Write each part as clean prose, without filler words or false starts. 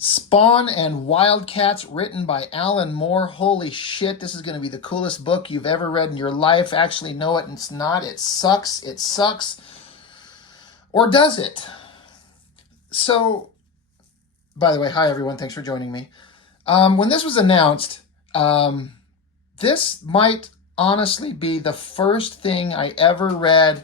Spawn and Wildcats, written by Alan Moore. Holy shit, this is going to be the coolest book you've ever read in your life. Actually, no, it's not. It sucks. It sucks. Or does it? So, by the way, hi everyone. Thanks for joining me. When this was announced, this might honestly be the first thing I ever read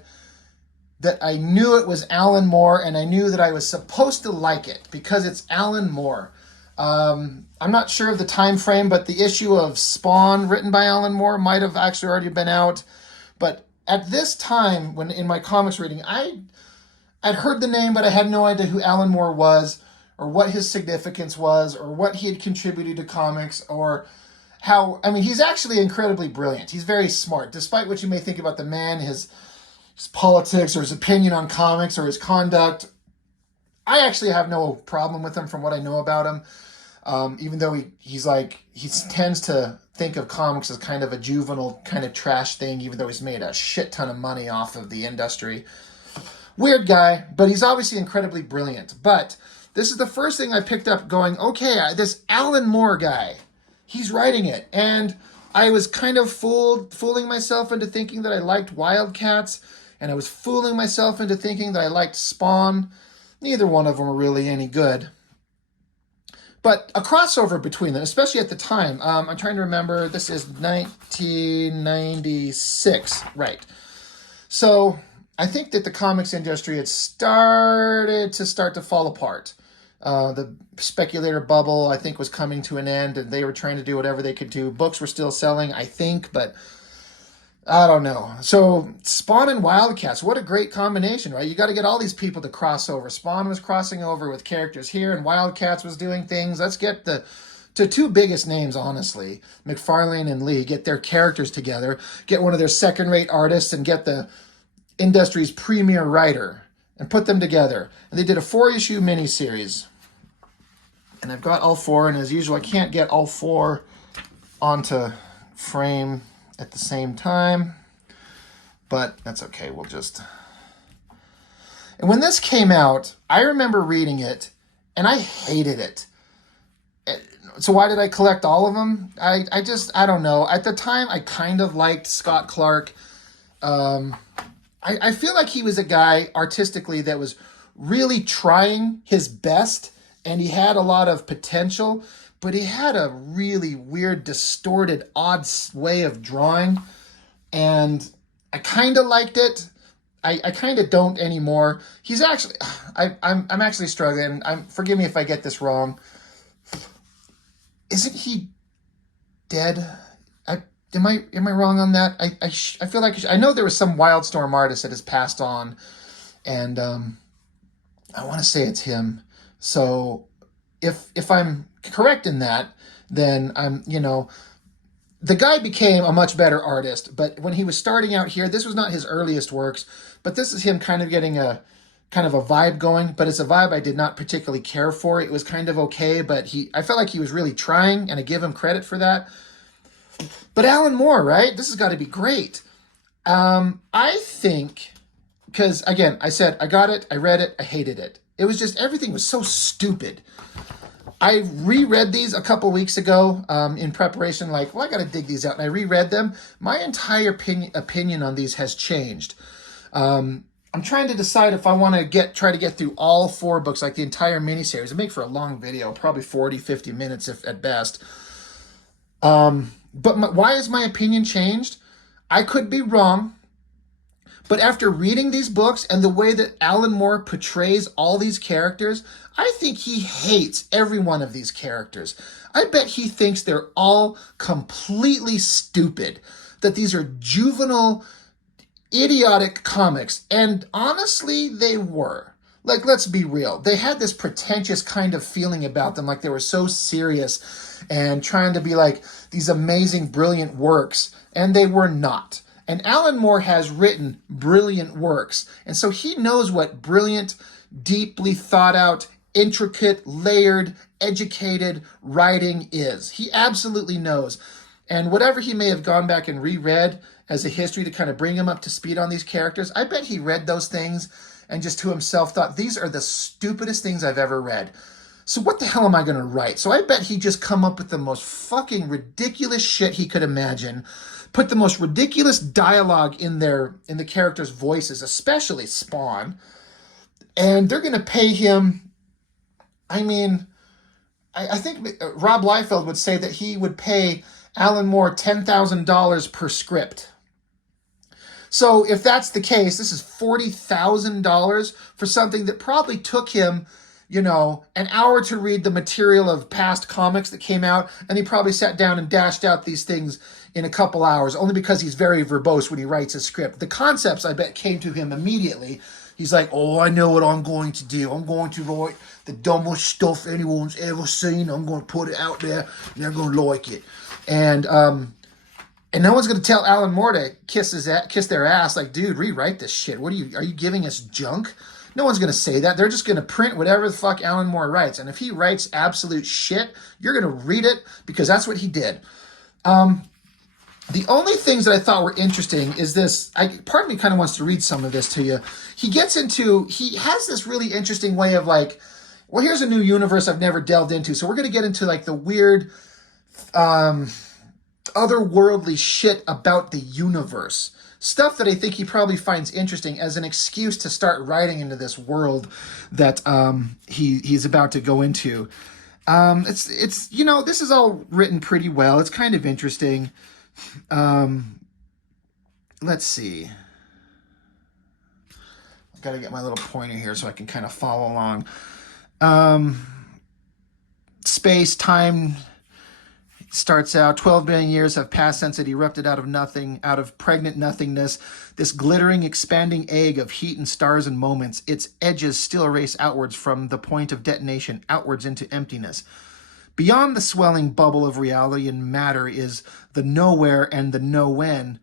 that I knew it was Alan Moore, and I knew that I was supposed to like it because it's Alan Moore. I'm not sure of the time frame, but the issue of Spawn written by Alan Moore might have actually already been out. But at this time, when in my comics reading, I'd heard the name, but I had no idea who Alan Moore was, or what his significance was, or what he had contributed to comics, or how, I mean, he's actually incredibly brilliant. He's very smart, despite what you may think about the man, his politics or his opinion on comics or his conduct. I actually have no problem with him from what I know about him. Even though he tends to think of comics as kind of a juvenile kind of trash thing, even though he's made a shit ton of money off of the industry. Weird guy, but he's obviously incredibly brilliant. But this is the first thing I picked up going, okay, this Alan Moore guy, he's writing it. And I was kind of fooling myself into thinking that I liked Wildcats, and I was fooling myself into thinking that I liked Spawn. Neither one of them were really any good. But a crossover between them, especially at the time, I'm trying to remember, this is 1996, right. So I think that the comics industry had started to fall apart. The speculator bubble, I think, was coming to an end, and they were trying to do whatever they could do. Books were still selling, I think, but I don't know. So Spawn and Wildcats, what a great combination, right? You got to get all these people to cross over. Spawn was crossing over with characters here, and Wildcats was doing things. Let's get the two biggest names, honestly, McFarlane and Lee, get their characters together, get one of their second-rate artists, and get the industry's premier writer, and put them together. And they did a 4-issue miniseries. And I've got all 4, and as usual, I can't get all 4 onto frame at the same time, but that's okay. We'll just... And when this came out, I remember reading it, and I hated it. So why did I collect all of them? I don't know. At the time, I kind of liked Scott Clark. I feel like he was a guy artistically that was really trying his best, and he had a lot of potential, but he had a really weird, distorted, odd way of drawing, and I kind of liked it. I kind of don't anymore. He's actually, I'm actually struggling. Forgive me if I get this wrong. Isn't he dead? Am I wrong on that? I feel like I know there was some Wildstorm artist that has passed on, and I want to say it's him. So if I'm correct in that, then the guy became a much better artist. But when he was starting out here, this was not his earliest works, but this is him kind of getting a kind of a vibe going. But it's a vibe I did not particularly care for. It was kind of okay, but I felt like he was really trying, and I give him credit for that. But Alan Moore, right? This has got to be great. I think, because again, I said I got it, I read it, I hated it. It was just, everything was so stupid. I reread these a couple weeks ago in preparation, like, well, I got to dig these out. And I reread them. My entire opinion on these has changed. I'm trying to decide if I want to try to get through all 4 books, like the entire miniseries. It'd make for a long video, probably 40, 50 minutes if at best. But why has my opinion changed? I could be wrong. But after reading these books and the way that Alan Moore portrays all these characters, I think he hates every one of these characters. I bet he thinks they're all completely stupid, that these are juvenile, idiotic comics. And honestly, they were. Like, let's be real. They had this pretentious kind of feeling about them, like they were so serious and trying to be like these amazing, brilliant works, and they were not. And Alan Moore has written brilliant works, and so he knows what brilliant, deeply thought out, intricate, layered, educated writing is. He absolutely knows. And whatever he may have gone back and reread as a history to kind of bring him up to speed on these characters, I bet he read those things and just to himself thought, these are the stupidest things I've ever read. So what the hell am I going to write? So I bet he just come up with the most fucking ridiculous shit he could imagine, put the most ridiculous dialogue in the characters' voices, especially Spawn, and they're going to pay him. I mean, I think Rob Liefeld would say that he would pay Alan Moore $10,000 per script. So if that's the case, this is $40,000 for something that probably took him, an hour to read the material of past comics that came out, and he probably sat down and dashed out these things in a couple hours, only because he's very verbose when he writes a script. The concepts, I bet, came to him immediately. He's like, oh, I know what I'm going to do. I'm going to write the dumbest stuff anyone's ever seen. I'm going to put it out there, and they're going to like it. And no one's going to tell Alan Moore to kiss their ass. Like, dude, rewrite this shit. Are you giving us junk? No one's going to say that. They're just going to print whatever the fuck Alan Moore writes. And if he writes absolute shit, you're going to read it because that's what he did. The only things that I thought were interesting is this. Part of me kind of wants to read some of this to you. He has this really interesting way of like, well, here's a new universe I've never delved into. So we're going to get into like the weird, otherworldly shit about the universe. Stuff that I think he probably finds interesting as an excuse to start writing into this world that he's about to go into. It's this is all written pretty well. It's kind of interesting. Let's see. I've got to get my little pointer here so I can kind of follow along. Space, time starts out, 12 billion years have passed since it erupted out of nothing, out of pregnant nothingness. This glittering, expanding egg of heat and stars and moments, its edges still race outwards from the point of detonation, outwards into emptiness. Beyond the swelling bubble of reality and matter is the nowhere, and the no-when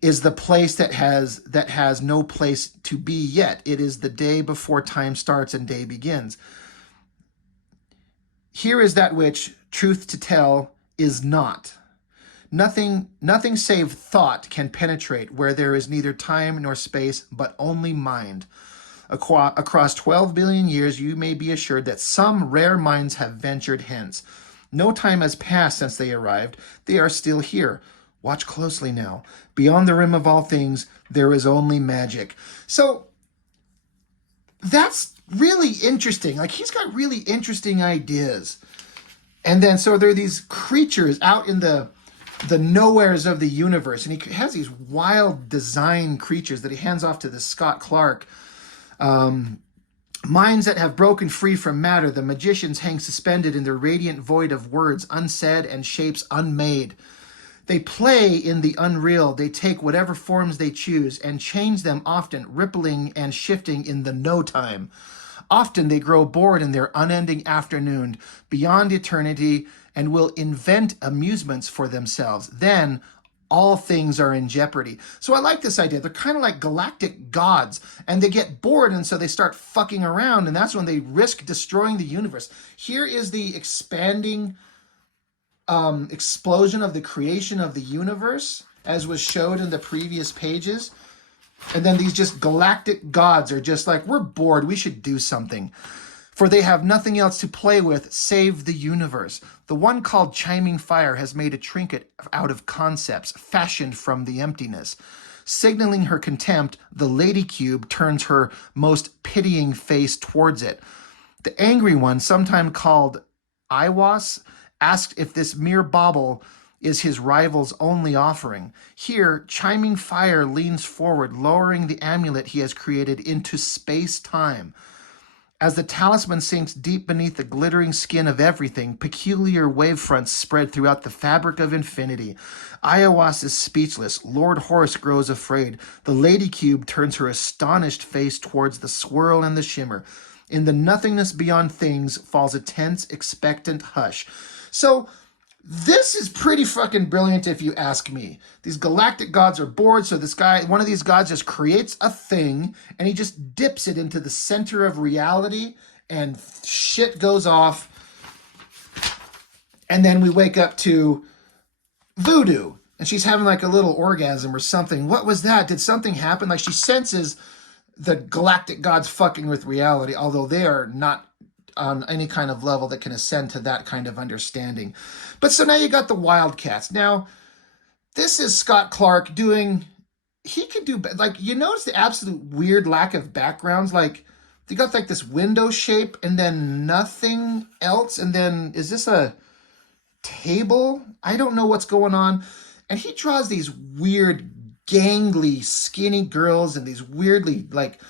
is the place that has no place to be yet. It is the day before time starts and day begins. Here is that which, truth to tell, is not. Nothing save thought can penetrate where there is neither time nor space, but only mind. Across 12 billion years, you may be assured that some rare minds have ventured hence. No time has passed since they arrived. They are still here. Watch closely now. Beyond the rim of all things, there is only magic. So that's really interesting. Like, he's got really interesting ideas. And then, so there are these creatures out in the nowheres of the universe. And he has these wild design creatures that he hands off to the Scott Clark. Minds that have broken free from matter, the magicians hang suspended in their radiant void of words unsaid and shapes unmade. They play in the unreal. They take whatever forms they choose and change them, often rippling and shifting in the no time. Often they grow bored in their unending afternoon beyond eternity and will invent amusements for themselves. Then all things are in jeopardy. So I like this idea. They're kind of like galactic gods, and they get bored, and so they start fucking around, and that's when they risk destroying the universe. Here is the expanding explosion of the creation of the universe, as was showed in the previous pages. And then these just galactic gods are just like, we're bored, we should do something. For they have nothing else to play with save the universe. The one called Chiming Fire has made a trinket out of concepts fashioned from the emptiness. Signaling her contempt, the Lady Cube turns her most pitying face towards it. The angry one, sometime called Iwas, asked if this mere bauble is his rival's only offering. Here, Chiming Fire leans forward, lowering the amulet he has created into space-time. As the talisman sinks deep beneath the glittering skin of everything, peculiar wavefronts spread throughout the fabric of infinity. Iwas is speechless. Lord Horus grows afraid. The Lady Cube turns her astonished face towards the swirl and the shimmer. In the nothingness beyond things falls a tense, expectant hush. So this is pretty fucking brilliant if you ask me. These galactic gods are bored, so this guy, one of these gods, just creates a thing, and he just dips it into the center of reality, and shit goes off. And then we wake up to Voodoo, and she's having like a little orgasm or something. What was that? Did something happen? Like, she senses the galactic gods fucking with reality, although they are not on any kind of level that can ascend to that kind of understanding. But so now you got the Wildcats. Now, this is Scott Clark doing, he could do, like, you notice the absolute weird lack of backgrounds. Like, they got like this window shape and then nothing else. And then, is this a table? I don't know what's going on. And he draws these weird, gangly, skinny girls and these weirdly, like,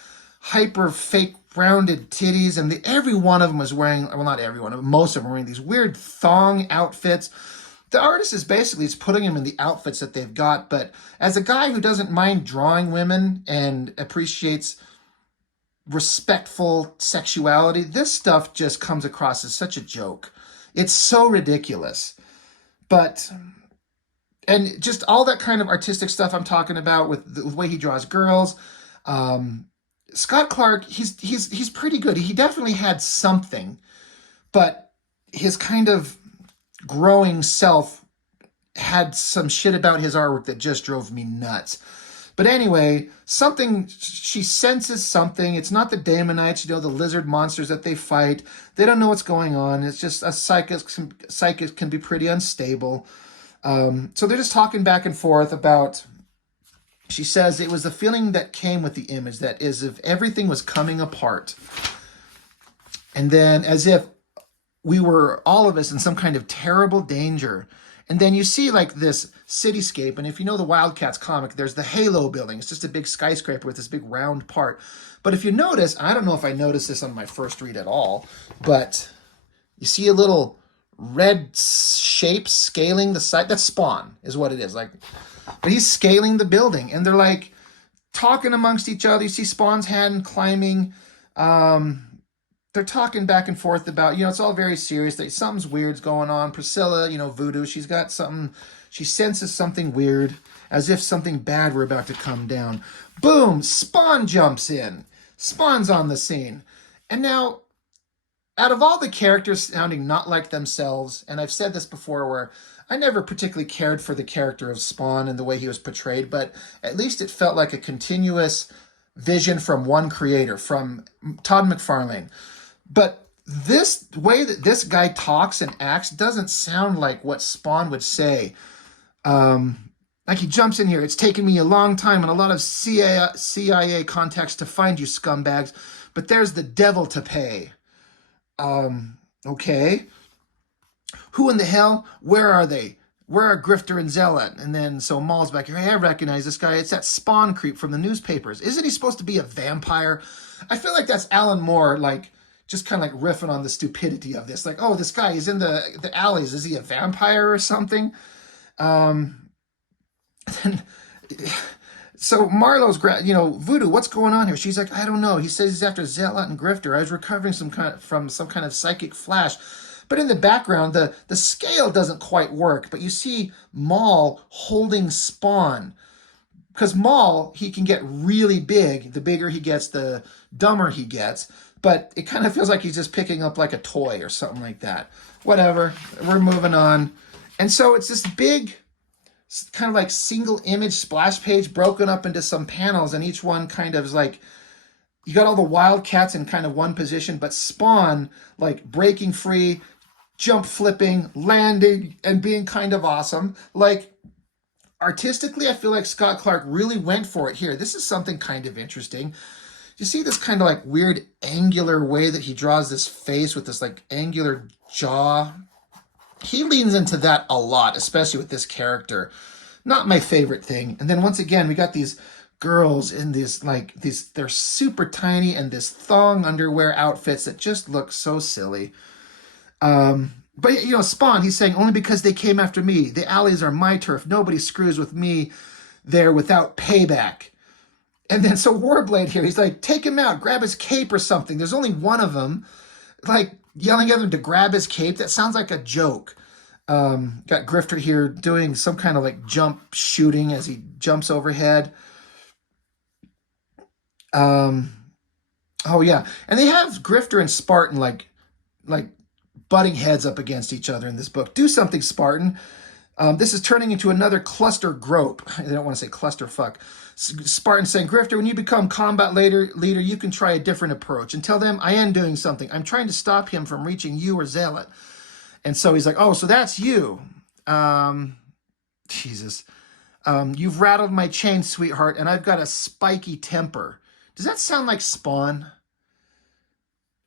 hyper fake rounded titties. And every one of them was wearing, well, not every one of them, most of them were wearing these weird thong outfits. The artist is basically putting them in the outfits that they've got. But as a guy who doesn't mind drawing women and appreciates respectful sexuality, this stuff just comes across as such a joke. It's so ridiculous. But, and just all that kind of artistic stuff I'm talking about with the way he draws girls. Scott Clark, he's pretty good. He definitely had something, but his kind of growing self had some shit about his artwork that just drove me nuts. But anyway, something, she senses something. It's not the Daemonites, the lizard monsters that they fight. They don't know what's going on. It's just a psychic can be pretty unstable. So they're just talking back and forth about, she says, it was the feeling that came with the image, that is if everything was coming apart. And then as if we were, all of us, in some kind of terrible danger. And then you see like this cityscape. And if you know the Wildcats comic, there's the Halo building. It's just a big skyscraper with this big round part. But if you notice, I don't know if I noticed this on my first read at all, but you see a little red shape scaling the side. That's Spawn is what it is. Like, but he's scaling the building and they're like talking amongst each other. You see Spawn's hand climbing. They're talking back and forth about, it's all very serious. Something's weird's going on. Priscilla, Voodoo, she's got something, she senses something weird, as if something bad were about to come down. Boom, Spawn jumps in. Spawn's on the scene. And now, out of all the characters sounding not like themselves, and I've said this before where I never particularly cared for the character of Spawn and the way he was portrayed, but at least it felt like a continuous vision from one creator, from Todd McFarlane. But this way that this guy talks and acts doesn't sound like what Spawn would say. Like he jumps in here, it's taken me a long time and a lot of CIA contacts to find you scumbags, but there's the devil to pay. Okay. Who in the hell? Where are they? Where are Grifter and Zealot? And then so Maul's back here. Hey, I recognize this guy. It's that Spawn creep from the newspapers. Isn't he supposed to be a vampire? I feel like that's Alan Moore, like, just kind of like riffing on the stupidity of this. Like, oh, this guy is in the alleys. Is he a vampire or something? So Marlowe's, Voodoo, what's going on here? She's like, I don't know. He says he's after Zealot and Grifter. I was recovering from some kind of psychic flash. But in the background, the scale doesn't quite work. But you see Maul holding Spawn. Because Maul, he can get really big. The bigger he gets, the dumber he gets. But it kind of feels like he's just picking up like a toy or something like that. Whatever. We're moving on. And so it's this big, kind of like single image splash page broken up into some panels. And each one kind of is like, you got all the Wildcats in kind of one position. But Spawn, like breaking free, jump flipping, landing, and being kind of awesome. Like, artistically, I feel like Scott Clark really went for it here. This is something kind of interesting. You see this kind of like weird angular way that he draws this face with this like angular jaw. He leans into that a lot, especially with this character. Not my favorite thing. And then once again, we got these girls in they're super tiny and this thong underwear outfits that just look so silly. But Spawn, he's saying, only because they came after me. The alleys are my turf. Nobody screws with me there without payback. And then so Warblade here, he's like, take him out, grab his cape or something. There's only one of them. Like, yelling at him to grab his cape. That sounds like a joke. Got Grifter here doing some kind of like jump shooting as he jumps overhead. Oh yeah. And they have Grifter and Spartan like butting heads up against each other in this book. Do something, Spartan. This is turning into another cluster grope. I don't want to say cluster fuck. Spartan saying, Grifter, when you become combat leader, you can try a different approach. And tell them I am doing something. I'm trying to stop him from reaching you or Zealot. And so he's like, oh, so that's you. Jesus. You've rattled my chain, sweetheart, and I've got a spiky temper. Does that sound like Spawn?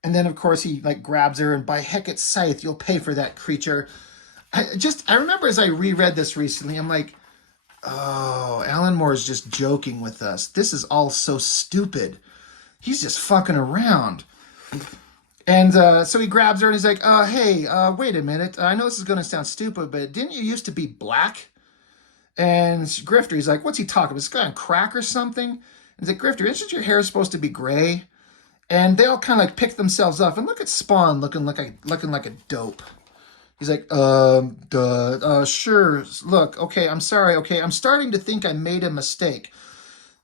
And then, of course, he like grabs her, and by Hecate's scythe, you'll pay for that, creature. I remember as I reread this recently, I'm like, oh, Alan Moore is just joking with us. This is all so stupid. He's just fucking around. And so he grabs her and he's like, hey, wait a minute. I know this is going to sound stupid, but didn't you used to be black? And Grifter, he's like, what's he talking about? Is this guy on crack or something? And he's like, Grifter, isn't your hair supposed to be gray? And they all kind of like pick themselves up. And look at Spawn looking like a dope. He's like, sure. Look, okay, I'm sorry. Okay, I'm starting to think I made a mistake.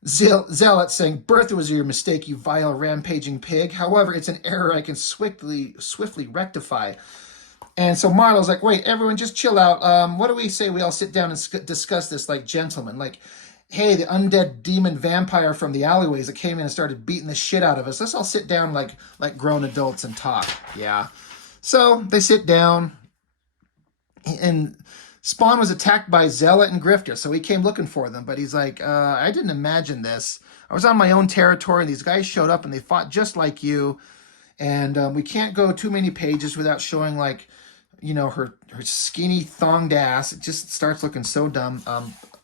Zealot saying, Bertha was your mistake, you vile rampaging pig. However, it's an error I can swiftly rectify. And so Marlowe's like, wait, everyone just chill out. What do we say we all sit down and discuss this like gentlemen? Like, hey, the undead demon vampire from the alleyways that came in and started beating the shit out of us. Let's all sit down like grown adults and talk. Yeah. So they sit down. And Spawn was attacked by Zealot and Grifter, so he came looking for them. But he's like, I didn't imagine this. I was on my own territory, and these guys showed up, and they fought just like you. And we can't go too many pages without showing, like, you know, her skinny, thonged ass. It just starts looking so dumb.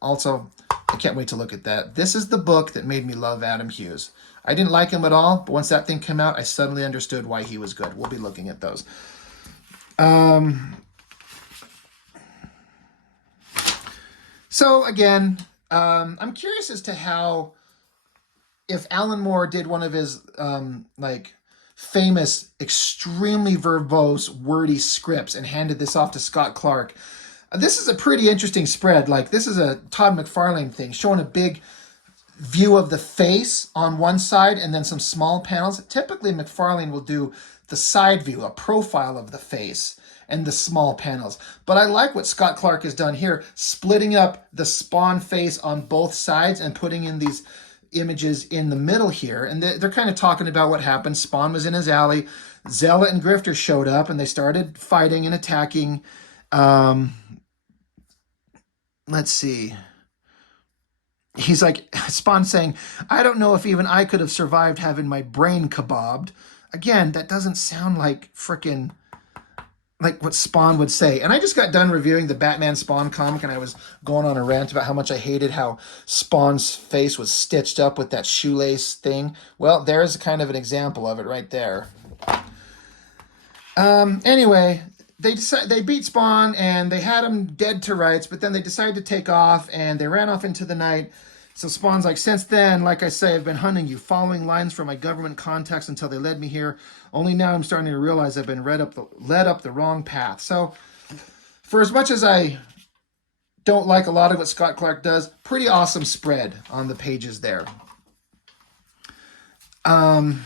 Also, I can't wait to look at that. This is the book that made me love Adam Hughes. I didn't like him at all, but once that thing came out, I suddenly understood why he was good. We'll be looking at those. So again, I'm curious as to how, if Alan Moore did one of his like famous, extremely verbose, wordy scripts and handed this off to Scott Clark, this is a pretty interesting spread. Like, this is a Todd McFarlane thing, showing a big view of the face on one side and then some small panels. Typically, McFarlane will do the side view, a profile of the face, and the small panels. But I like what Scott Clark has done here, splitting up the Spawn face on both sides and putting in these images in the middle here. And they're kind of talking about what happened. Spawn was in his alley. Zealot and Grifter showed up, and they started fighting and attacking. Let's see. He's like, Spawn saying, I don't know if even I could have survived having my brain kebabbed. Again, that doesn't sound like frickin' like what Spawn would say. And I just got done reviewing the Batman Spawn comic, and I was going on a rant about how much I hated how Spawn's face was stitched up with that shoelace thing. Well, there's kind of an example of it right there. Anyway, they beat Spawn, and they had him dead to rights, but then they decided to take off, and they ran off into the night. So Spawn's like, since then, like I say, I've been hunting you, following lines from my government contacts until they led me here. Only now I'm starting to realize I've been led up the wrong path. So for as much as I don't like a lot of what Scott Clark does, pretty awesome spread on the pages there. And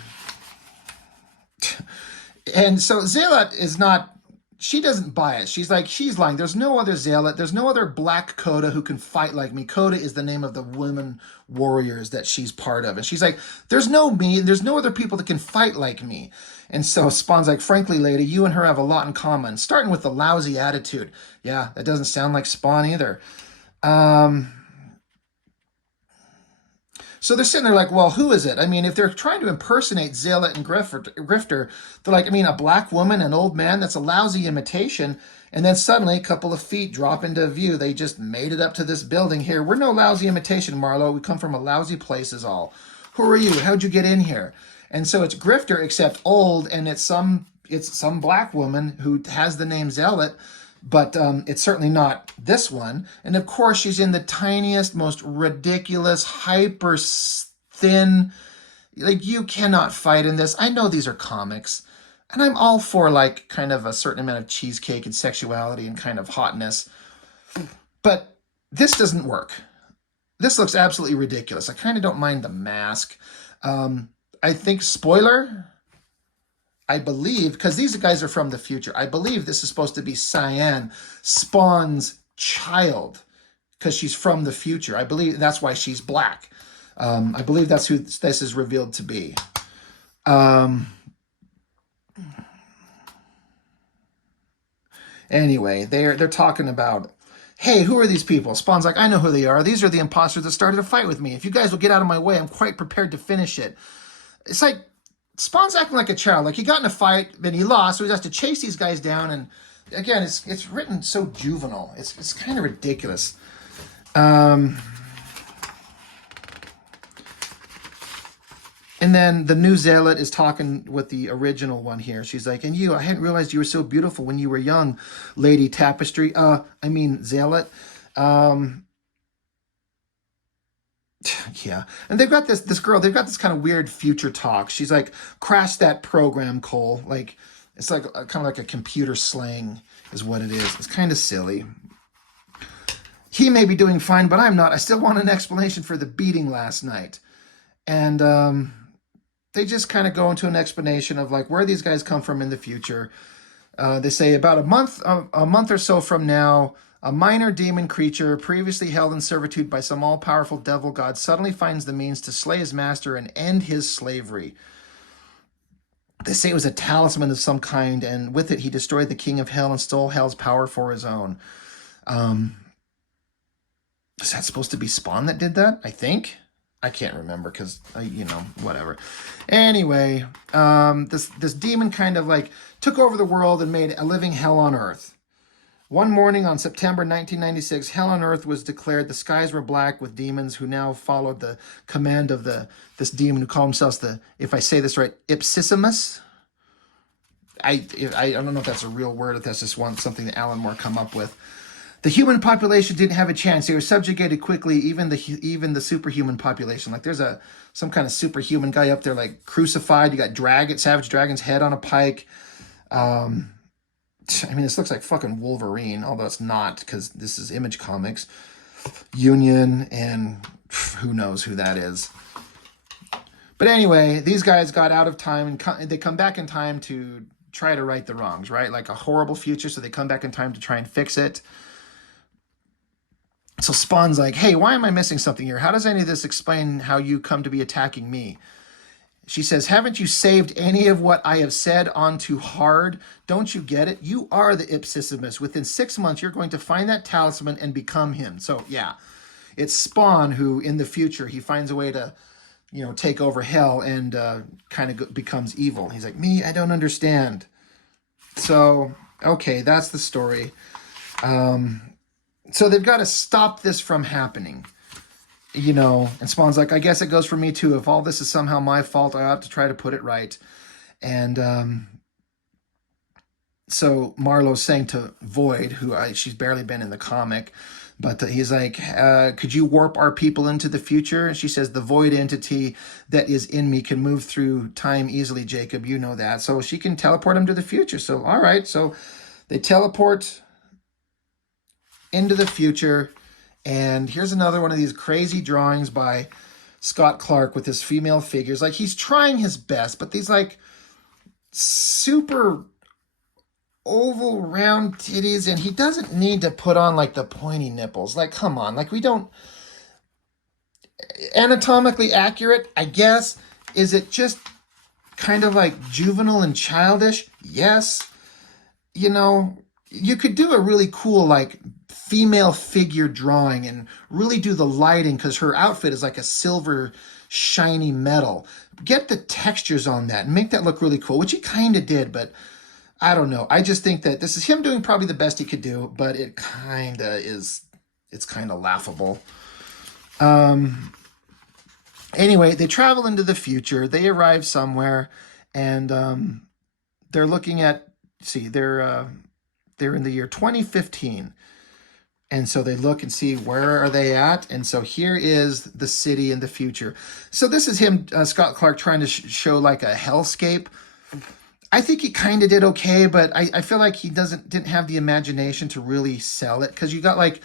so Zealot is not, she doesn't buy it. She's like, she's lying. There's no other Zealot. There's no other Black Coda who can fight like me. Coda is the name of the women warriors that she's part of. And she's like, there's no me. There's no other people that can fight like me. And so Spawn's like, frankly, lady, you and her have a lot in common, starting with the lousy attitude. Yeah, that doesn't sound like Spawn either. So they're sitting there like, well, who is it? I mean, if they're trying to impersonate Zealot and Grifter, they're like, I mean, a black woman, an old man, that's a lousy imitation. And then suddenly a couple of feet drop into view. They just made it up to this building here. We're no lousy imitation, Marlowe. We come from a lousy place is all. Who are you? How'd you get in here? And so it's Grifter, except old, and it's some black woman who has the name Zealot, but it's certainly not this one. And of course, she's in the tiniest, most ridiculous, hyper thin. Like, you cannot fight in this. I know these are comics, and I'm all for like kind of a certain amount of cheesecake and sexuality and kind of hotness, but this doesn't work. This looks absolutely ridiculous. I kind of don't mind the mask. I think, spoiler, I believe, because these guys are from the future, I believe this is supposed to be Cyan, Spawn's child because she's from the future. I believe that's why she's black. I believe that's who this is revealed to be. Anyway, they're talking about, hey, who are these people? Spawn's like, I know who they are. These are the imposters that started a fight with me. If you guys will get out of my way, I'm quite prepared to finish it. It's like Spawn's acting like a child. Like he got in a fight, then he lost, so he has to chase these guys down. And again, it's written so juvenile. It's kind of ridiculous. And then the new Zealot is talking with the original one here. She's like, and you, I hadn't realized you were so beautiful when you were young, Lady Tapestry. Zealot. Yeah. And they've got this girl, they've got this kind of weird future talk. She's like, crash that program, Cole. Like, it's like kind of like a computer slang is what it is. It's kind of silly. He may be doing fine, but I'm not. I still want an explanation for the beating last night. And they just kind of go into an explanation of like where these guys come from in the future. They say about a month or so from now, a minor demon creature previously held in servitude by some all-powerful devil god suddenly finds the means to slay his master and end his slavery. They say it was a talisman of some kind, and with it he destroyed the king of hell and stole hell's power for his own. Is that supposed to be Spawn that did that? I think. I can't remember because, whatever. Anyway, this demon kind of like took over the world and made a living hell on Earth. One morning on September 1996, hell on Earth was declared. The skies were black with demons who now followed the command of this demon who called themselves if I say this right, Ipsissimus. I don't know if that's a real word, if that's just something that Alan Moore come up with. The human population didn't have a chance. They were subjugated quickly, even the superhuman population. Like there's some kind of superhuman guy up there like crucified. You got Savage Dragon's head on a pike. This looks like fucking Wolverine, although it's not because this is Image Comics. Union, and who knows who that is. But anyway, these guys got out of time and they come back in time to try to right the wrongs, right? Like a horrible future, so they come back in time to try and fix it. So Spawn's like, hey, why am I missing something here? How does any of this explain how you come to be attacking me? She says, haven't you saved any of what I have said onto hard? Don't you get it? You are the Ipsissimus. Within 6 months, you're going to find that talisman and become him. So, yeah, it's Spawn who, in the future, he finds a way to, take over hell and kind of becomes evil. He's like, me, I don't understand. So, okay, that's the story. So they've got to stop this from happening. And Spawn's like, I guess it goes for me too. If all this is somehow my fault, I ought to try to put it right. And so Marlowe's saying to Void, who she's barely been in the comic, but he's like, could you warp our people into the future? And she says, the Void entity that is in me can move through time easily, Jacob. You know that. So she can teleport him to the future. So, all right. So they teleport into the future. And here's another one of these crazy drawings by Scott Clark with his female figures. Like, he's trying his best, but these, like, super oval, round titties, and he doesn't need to put on, like, the pointy nipples. Like, come on. Like, we don't... Anatomically accurate, I guess. Is it just kind of, like, juvenile and childish? Yes. You could do a really cool, like, female figure drawing and really do the lighting because her outfit is like a silver shiny metal. Get the textures on that and make that look really cool, which he kind of did, but I don't know. I just think that this is him doing probably the best he could do, but it kind of is, it's kind of laughable. Anyway, they travel into the future. They arrive somewhere and they're looking at, they're in the year 2015. And so they look and see where are they at. And so here is the city in the future. So this is him, Scott Clark, trying to show like a hellscape. I think he kind of did okay, but I feel like he didn't have the imagination to really sell it. Because you got like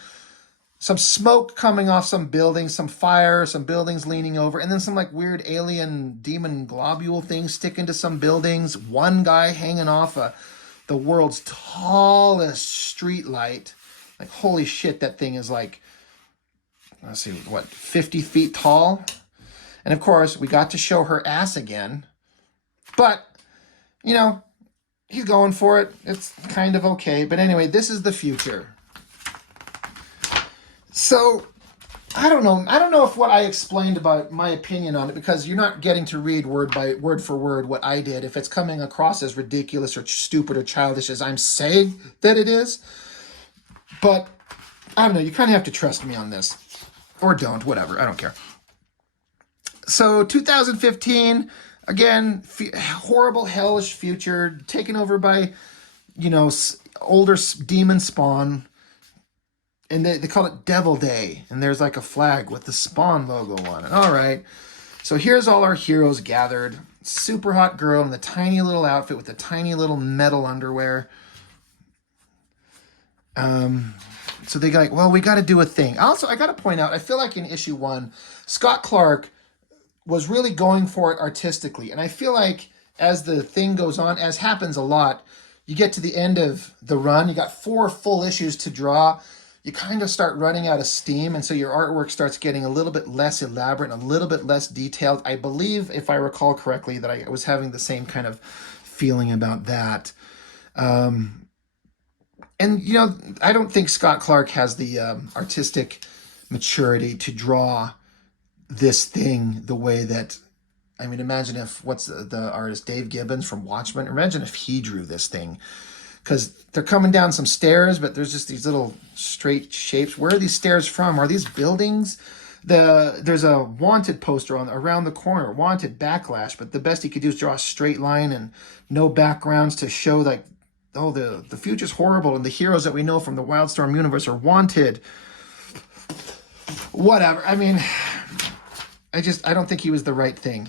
some smoke coming off some buildings, some fire, some buildings leaning over, and then some like weird alien demon globule things sticking to some buildings. One guy hanging off the world's tallest street light. Like, holy shit, that thing is like, let's see, what, 50 feet tall? And of course, we got to show her ass again. But, you know, he's going for it. It's kind of okay. But anyway, this is the future. So, I don't know. I don't know if what I explained about my opinion on it, because you're not getting to read word for word what I did. If it's coming across as ridiculous or stupid or childish as I'm saying that it is. But, I don't know. You kind of have to trust me on this. Or don't. Whatever. I don't care. So, 2015, again, horrible, hellish future, taken over by, you know, older demon spawn. And they call it Devil Day. And there's like a flag with the Spawn logo on it. All right. So here's all our heroes gathered. Super hot girl in the tiny little outfit with the tiny little metal underwear. So they got like, well, we got to do a thing. Also, I got to point out, I feel like in issue 1, Scott Clark was really going for it artistically. And I feel like as the thing goes on, as happens a lot, you get to the end of the run, you got 4 full issues to draw, you kind of start running out of steam, and so your artwork starts getting a little bit less elaborate and a little bit less detailed. I believe, if I recall correctly, that I was having the same kind of feeling about that. And, you know, I don't think Scott Clark has the artistic maturity to draw this thing the way that, I mean, imagine if, what's the artist, Dave Gibbons from Watchmen? Imagine if he drew this thing. Because they're coming down some stairs, but there's just these little straight shapes. Where are these stairs from? Are these buildings? There's a wanted poster around the corner, wanted backlash, but the best he could do is draw a straight line and no backgrounds to show like, oh, the future's horrible and the heroes that we know from the Wildstorm universe are wanted. Whatever. I mean, I don't think he was the right thing.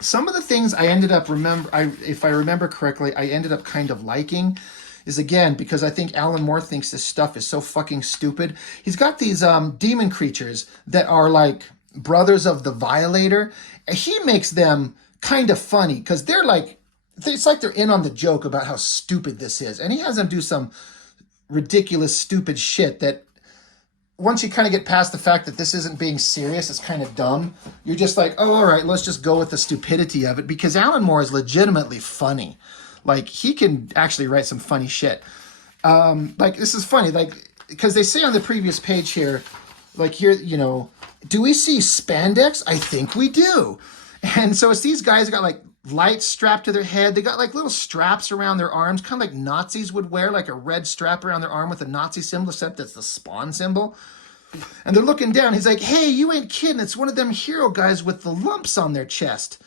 Some of the things I ended up if I remember correctly, I ended up kind of liking is, again, because I think Alan Moore thinks this stuff is so fucking stupid. He's got these demon creatures that are like brothers of the Violator. He makes them kind of funny because they're like, it's like they're in on the joke about how stupid this is. And he has them do some ridiculous, stupid shit that once you kind of get past the fact that this isn't being serious, it's kind of dumb. You're just like, oh, all right, let's just go with the stupidity of it, because Alan Moore is legitimately funny. Like, he can actually write some funny shit. Like, this is funny, like, because they say on the previous page here, like here, you know, do we see spandex? I think we do. And so it's these guys that got like lights strapped to their head. They got like little straps around their arms, kind of like Nazis would wear, like a red strap around their arm with a Nazi symbol, except it's the Spawn symbol. And they're looking down. He's like, hey, you ain't kidding. It's one of them hero guys with the lumps on their chest.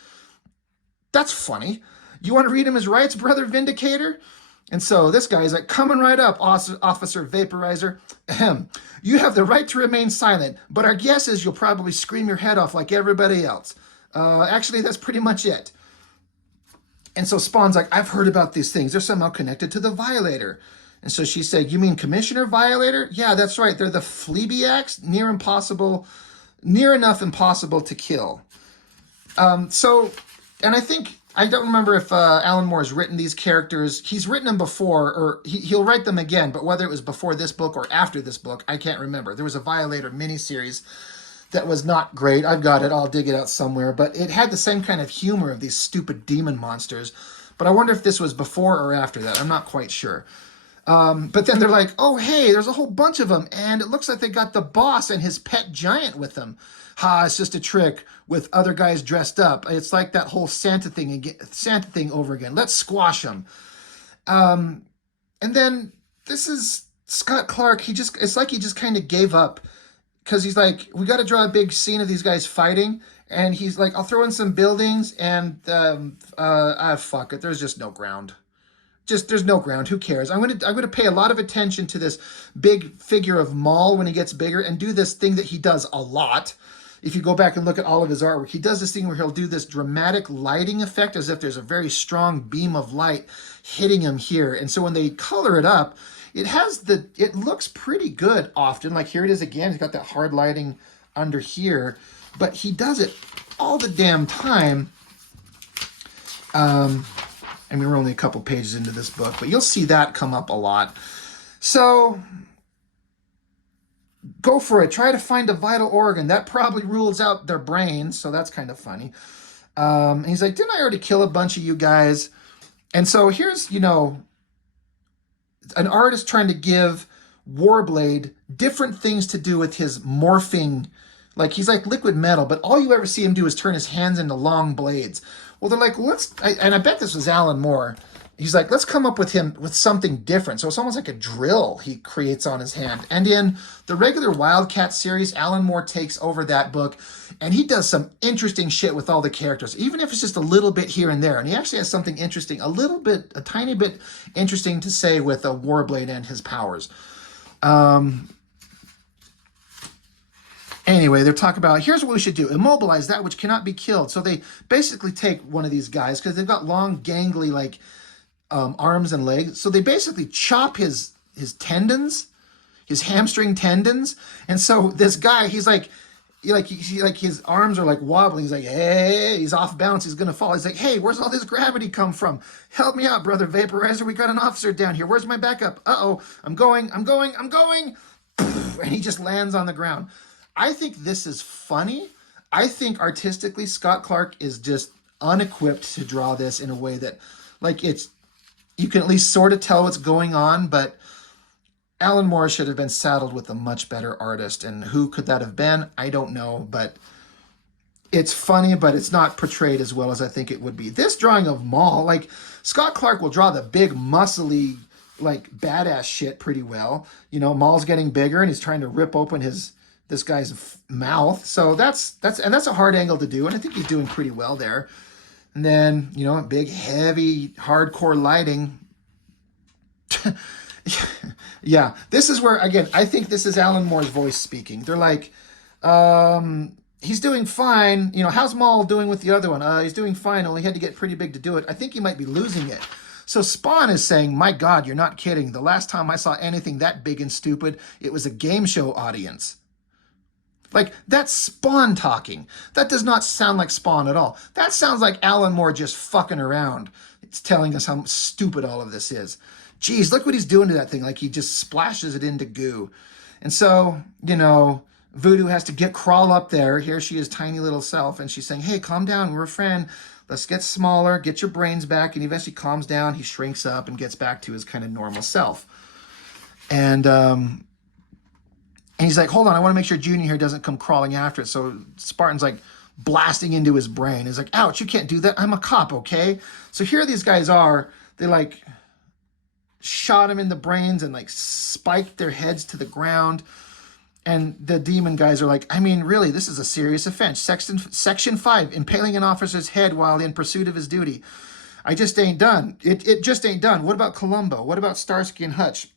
That's funny. You want to read him his rights, Brother Vindicator? And so this guy is like, coming right up, Officer Vaporizer. Ahem. You have the right to remain silent, but our guess is you'll probably scream your head off like everybody else. Actually, that's pretty much it. And so Spawn's like, I've heard about these things. They're somehow connected to the Violator. And so she said, you mean Commissioner Violator? Yeah, that's right. They're the Fleabiacs, near enough impossible to kill. And I think, I don't remember if Alan Moore has written these characters. He's written them before, or he'll write them again, but whether it was before this book or after this book, I can't remember. There was a Violator miniseries that was not great. I've got it. I'll dig it out somewhere. But it had the same kind of humor of these stupid demon monsters. But I wonder if this was before or after that. I'm not quite sure. But then they're like, oh, hey, there's a whole bunch of them. And it looks like they got the boss and his pet giant with them. Ha, it's just a trick with other guys dressed up. It's like that whole Santa thing over again. Let's squash them. And then this is Scott Clark. It's like he just kind of gave up. Because he's like, we got to draw a big scene of these guys fighting. And he's like, I'll throw in some buildings and, fuck it. There's just no ground. There's no ground. Who cares? I'm gonna pay a lot of attention to this big figure of Maul when he gets bigger and do this thing that he does a lot. If you go back and look at all of his artwork, he does this thing where he'll do this dramatic lighting effect as if there's a very strong beam of light hitting him here. And so when they color it up, it looks pretty good often. Like here it is again. He's got that hard lighting under here, but he does it all the damn time. I mean, we're only a couple pages into this book, but you'll see that come up a lot. So go for it. Try to find a vital organ. That probably rules out their brains, so that's kind of funny. And he's like, didn't I already kill a bunch of you guys? And so here's, an artist trying to give Warblade different things to do with his morphing. Like, he's like liquid metal, but all you ever see him do is turn his hands into long blades. Well, they're like, and I bet this was Alan Moore. He's like, let's come up with him with something different. So it's almost like a drill he creates on his hand. And in the regular Wildcats series, Alan Moore takes over that book, and he does some interesting shit with all the characters, even if it's just a little bit here and there. And he actually has something interesting, a tiny bit interesting to say with a Warblade and his powers. Anyway, they're talking about, here's what we should do. Immobilize that which cannot be killed. So they basically take one of these guys, because they've got long, gangly, like, arms and legs. So they basically chop his tendons, his hamstring tendons. And so this guy, he's like his arms are like wobbling. He's like, hey, he's off balance. He's going to fall. He's like, hey, where's all this gravity come from? Help me out, brother Vaporizer. We got an officer down here. Where's my backup? Uh-oh, I'm going. And he just lands on the ground. I think this is funny. I think artistically, Scott Clark is just unequipped to draw this in a way that, like, you can at least sort of tell what's going on, but Alan Moore should have been saddled with a much better artist. And who could that have been? I don't know, but it's funny, but it's not portrayed as well as I think it would be. This drawing of Maul, like, Scott Clark will draw the big, muscly, like, badass shit pretty well. Maul's getting bigger, and he's trying to rip open this guy's mouth. So that's a hard angle to do, and I think he's doing pretty well there. And then, big, heavy, hardcore lighting. Yeah, this is where, again, I think this is Alan Moore's voice speaking. They're like, he's doing fine. How's Maul doing with the other one? He's doing fine, only had to get pretty big to do it. I think he might be losing it. So Spawn is saying, my God, you're not kidding. The last time I saw anything that big and stupid, it was a game show audience. Like, that's Spawn talking. That does not sound like Spawn at all. That sounds like Alan Moore just fucking around. It's telling us how stupid all of this is. Geez, look what he's doing to that thing. Like, he just splashes it into goo. And so, Voodoo has to crawl up there. Here she is, tiny little self, and she's saying, hey, calm down. We're a friend. Let's get smaller, get your brains back. And he eventually calms down. He shrinks up and gets back to his kind of normal self. And he's like, hold on, I want to make sure Junior here doesn't come crawling after it. So Spartan's like blasting into his brain. He's like, ouch, you can't do that. I'm a cop, okay? So here these guys are. They like shot him in the brains and like spiked their heads to the ground. And the demon guys are like, I mean, really, this is a serious offense. Section 5, impaling an officer's head while in pursuit of his duty. I just ain't done. It just ain't done. What about Columbo? What about Starsky and Hutch?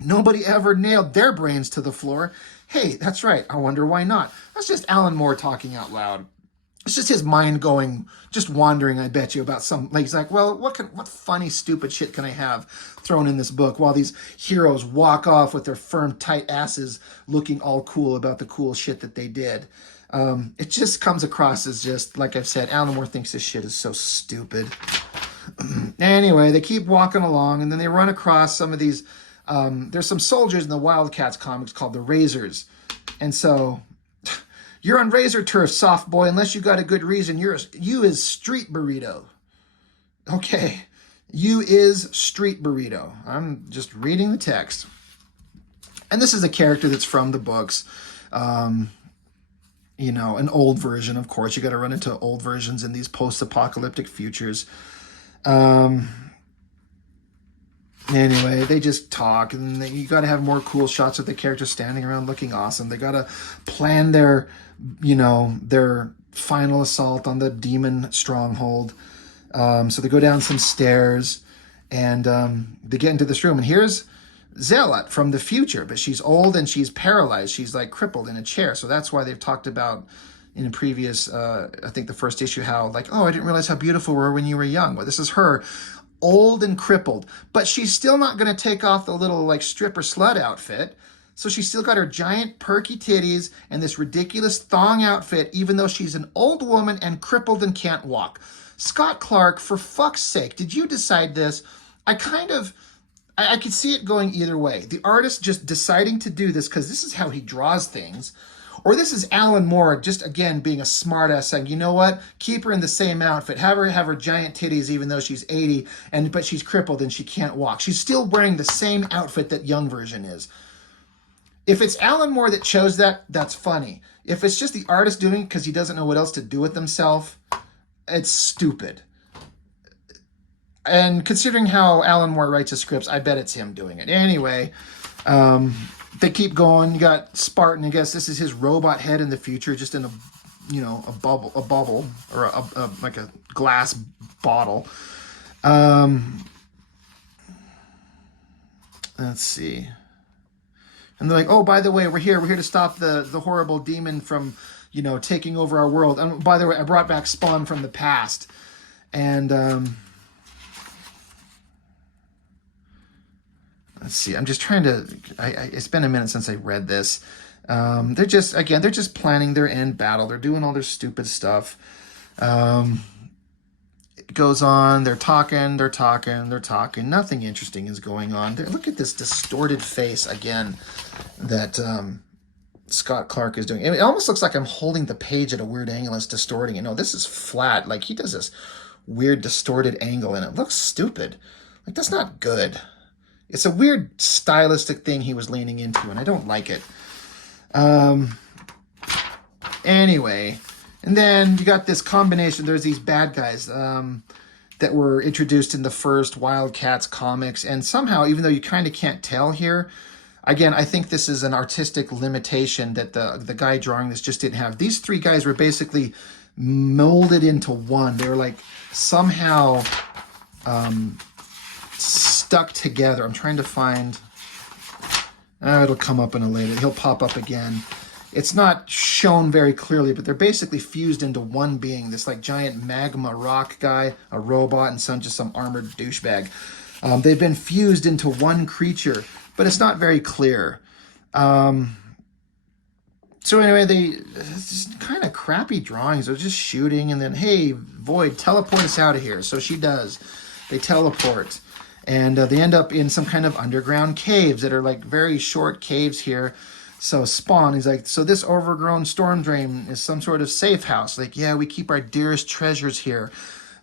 Nobody ever nailed their brains to the floor. Hey, that's right. I wonder why not. That's just Alan Moore talking out loud. It's just his mind going, just wandering, I bet you, about some, like, he's like, well, what funny, stupid shit can I have thrown in this book while these heroes walk off with their firm, tight asses looking all cool about the cool shit that they did. It just comes across as just, like I've said, Alan Moore thinks this shit is so stupid. Anyway, they keep walking along, and then they run across some of these, there's some soldiers in the Wildcats comics called the Razors. And so, you're on razor turf, soft boy, unless you got a good reason. You is street burrito. Okay, you is street burrito. I'm just reading the text. And this is a character that's from the books. An old version, of course. You got to run into old versions in these post-apocalyptic futures. Anyway, they just talk, and you got to have more cool shots of the characters standing around looking awesome. They got to plan their final assault on the demon stronghold. So they go down some stairs, and they get into this room. And here's Zealot from the future, but she's old and she's paralyzed. She's like crippled in a chair. So that's why they've talked about in a previous, I think the first issue, how like, oh, I didn't realize how beautiful you were when you were young. Well, this is her, old and crippled, but she's still not going to take off the little like stripper slut outfit. So she's still got her giant perky titties and this ridiculous thong outfit, even though she's an old woman and crippled and can't walk. Scott Clark, for fuck's sake, did you decide this? I could see it going either way. The artist just deciding to do this because this is how he draws things. Or this is Alan Moore just, again, being a smartass saying, you know what? Keep her in the same outfit. Have her giant titties even though she's 80, but she's crippled and she can't walk. She's still wearing the same outfit that young version is. If it's Alan Moore that chose that, that's funny. If it's just the artist doing it because he doesn't know what else to do with himself, it's stupid. And considering how Alan Moore writes his scripts, I bet it's him doing it. Anyway, they keep going. You got Spartan. I guess this is his robot head in the future, just in a bubble, or like a glass bottle. Let's see. And they're like, oh, by the way, we're here to stop the horrible demon from, taking over our world. And by the way, I brought back Spawn from the past. And let's see. I'm just trying to. It's been a minute since I read this. They're just planning their end battle. They're doing all their stupid stuff. It goes on. They're talking. Nothing interesting is going on. Look at this distorted face again that Scott Clark is doing. It almost looks like I'm holding the page at a weird angle and it's distorting it. No, this is flat. Like, he does this weird distorted angle and it looks stupid. Like, that's not good. It's a weird stylistic thing he was leaning into, and I don't like it. Anyway, and then you got this combination. There's these bad guys that were introduced in the first Wildcats comics, and somehow, even though you kind of can't tell here, again, I think this is an artistic limitation that the guy drawing this just didn't have. These three guys were basically molded into one. They were like somehow stuck together. I'm trying to find. It'll come up in a later. He'll pop up again. It's not shown very clearly, but they're basically fused into one being. This like giant magma rock guy, a robot, and some armored douchebag. They've been fused into one creature, but it's not very clear. So anyway, it's just kind of crappy drawings. They're just shooting, and then, hey, Void, teleport us out of here. So she does. They teleport. And they end up in some kind of underground caves that are like very short caves here. So Spawn, he's like, so this overgrown storm drain is some sort of safe house. Like, yeah, we keep our dearest treasures here.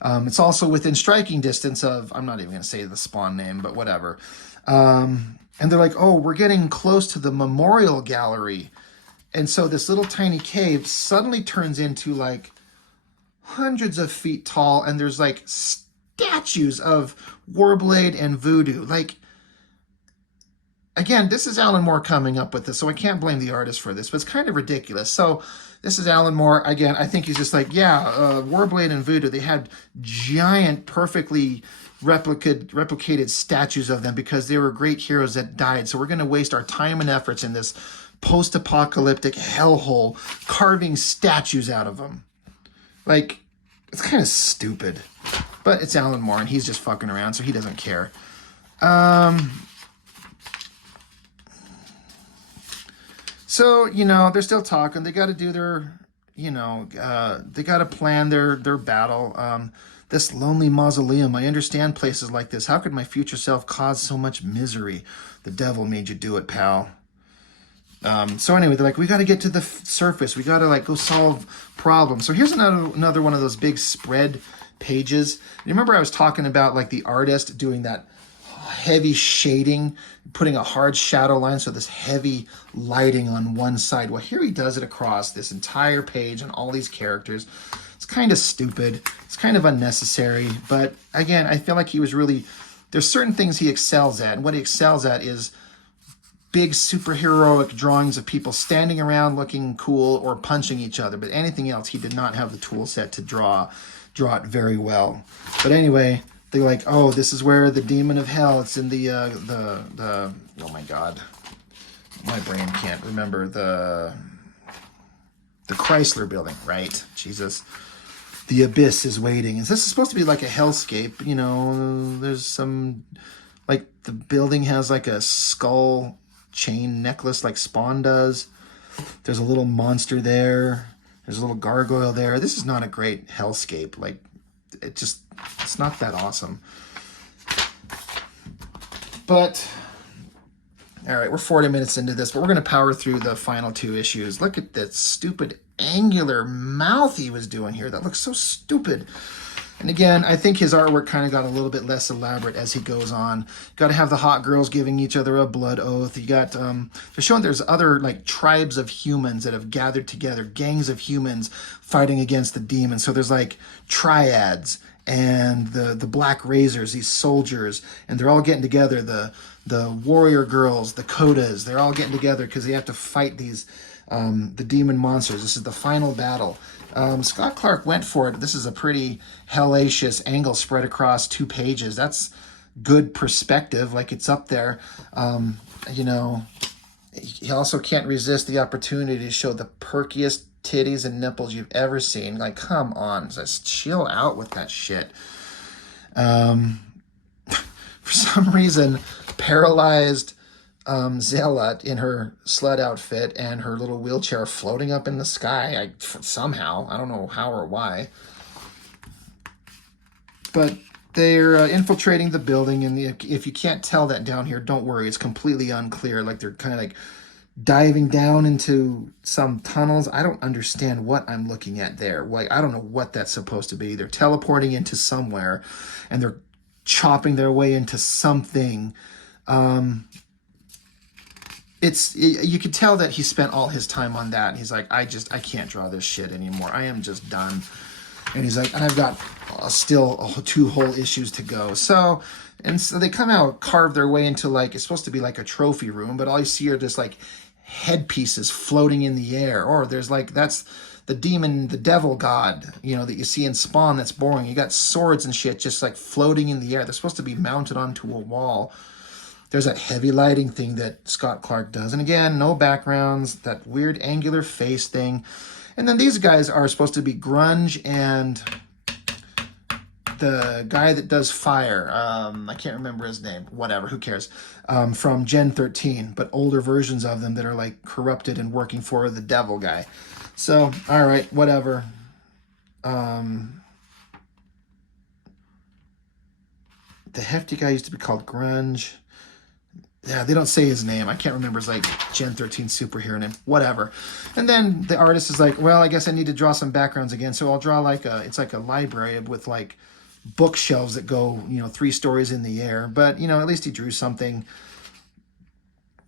It's also within striking distance of, I'm not even going to say the Spawn name, but whatever. And they're like, oh, we're getting close to the memorial gallery. And so this little tiny cave suddenly turns into like hundreds of feet tall, and there's like statues of Warblade and Voodoo. Like, again, this is Alan Moore coming up with this, so I can't blame the artist for this, but it's kind of ridiculous. So this is Alan Moore. Again, I think he's just like, yeah, Warblade and Voodoo, they had giant, perfectly replicated statues of them because they were great heroes that died. So we're going to waste our time and efforts in this post-apocalyptic hellhole carving statues out of them. Like, it's kind of stupid. But it's Alan Moore, and he's just fucking around, so he doesn't care. So, they're still talking. They got to do their, they got to plan their battle. This lonely mausoleum, I understand places like this. How could my future self cause so much misery? The devil made you do it, pal. So anyway, they're like, we got to get to the surface. We got to go solve problems. So here's another one of those big spread pages. You remember I was talking about the artist doing that heavy shading, putting a hard shadow line, so this heavy lighting on one side. Well, here he does it across this entire page and all these characters. It's kind of stupid. It's kind of unnecessary. But again, I feel like he was really, there's certain things he excels at, and what he excels at is big superheroic drawings of people standing around looking cool or punching each other. But anything else, he did not have the tool set to draw it very well. But anyway, they're like, oh, this is where the demon of hell, it's in the oh my god, my brain can't remember, the Chrysler building, right? Jesus. The abyss is waiting. And this is supposed to be like a hellscape, there's some, the building has a skull chain necklace like Spawn does. There's a little monster there. There's a little gargoyle there. This is not a great hellscape. It's not that awesome. But all right, we're 40 minutes into this, but we're going to power through the final 2 issues. Look at that stupid angular mouth he was doing here. That looks so stupid. And again, I think his artwork kind of got a little bit less elaborate as he goes on. Got to have the hot girls giving each other a blood oath. You got, they're showing there's other like tribes of humans that have gathered together, gangs of humans fighting against the demons. So there's like triads and the Black Razors, these soldiers, and they're all getting together. The warrior girls, the Kodas, they're all getting together because they have to fight these the demon monsters. This is the final battle. Scott Clark went for it. This is a pretty hellacious angle spread across 2 pages. That's good perspective, like it's up there. You know, he also can't resist the opportunity to show the perkiest titties and nipples you've ever seen. Like, come on, just chill out with that shit. For some reason, paralyzed Zealot in her sled outfit and her little wheelchair floating up in the sky somehow. I don't know how or why. But they're infiltrating the building, and if you can't tell that down here, don't worry. It's completely unclear. Like they're kind of like diving down into some tunnels. I don't understand what I'm looking at there. Like, I don't know what that's supposed to be. They're teleporting into somewhere, and they're chopping their way into something. You could tell that he spent all his time on that. And he's like, I can't draw this shit anymore. I am just done. And he's like, and I've got still 2 whole issues to go. So they come out, carve their way into like, it's supposed to be like a trophy room, but all you see are just like headpieces floating in the air. Or there's like, that's the demon, the devil god, you know, that you see in Spawn. That's boring. You got swords and shit just like floating in the air. They're supposed to be mounted onto a wall. There's that heavy lighting thing that Scott Clark does. And again, no backgrounds, that weird angular face thing. And then these guys are supposed to be Grunge and the guy that does fire. I can't remember his name. Whatever, who cares? From Gen 13, but older versions of them that are like corrupted and working for the devil guy. So, all right, whatever. The hefty guy used to be called Grunge. Yeah, they don't say his name. I can't remember his like Gen 13 superhero name. Whatever. And then the artist is like, well, I guess I need to draw some backgrounds again. So I'll draw like it's like a library with like bookshelves that go, 3 stories in the air. But, at least he drew something.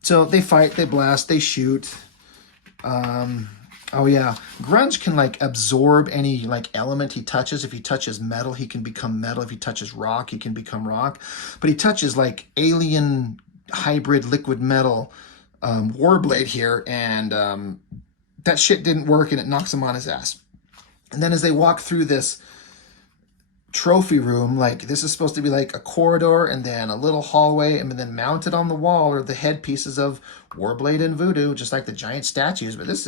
So they fight, they blast, they shoot. Oh yeah, Grunge can like absorb any like element he touches. If he touches metal, he can become metal. If he touches rock, he can become rock. But he touches like alien hybrid liquid metal Warblade here, and that shit didn't work, and it knocks him on his ass. And then as they walk through this trophy room, like this is supposed to be like a corridor and then a little hallway, and then mounted on the wall are the headpieces of Warblade and Voodoo, just like the giant statues. But this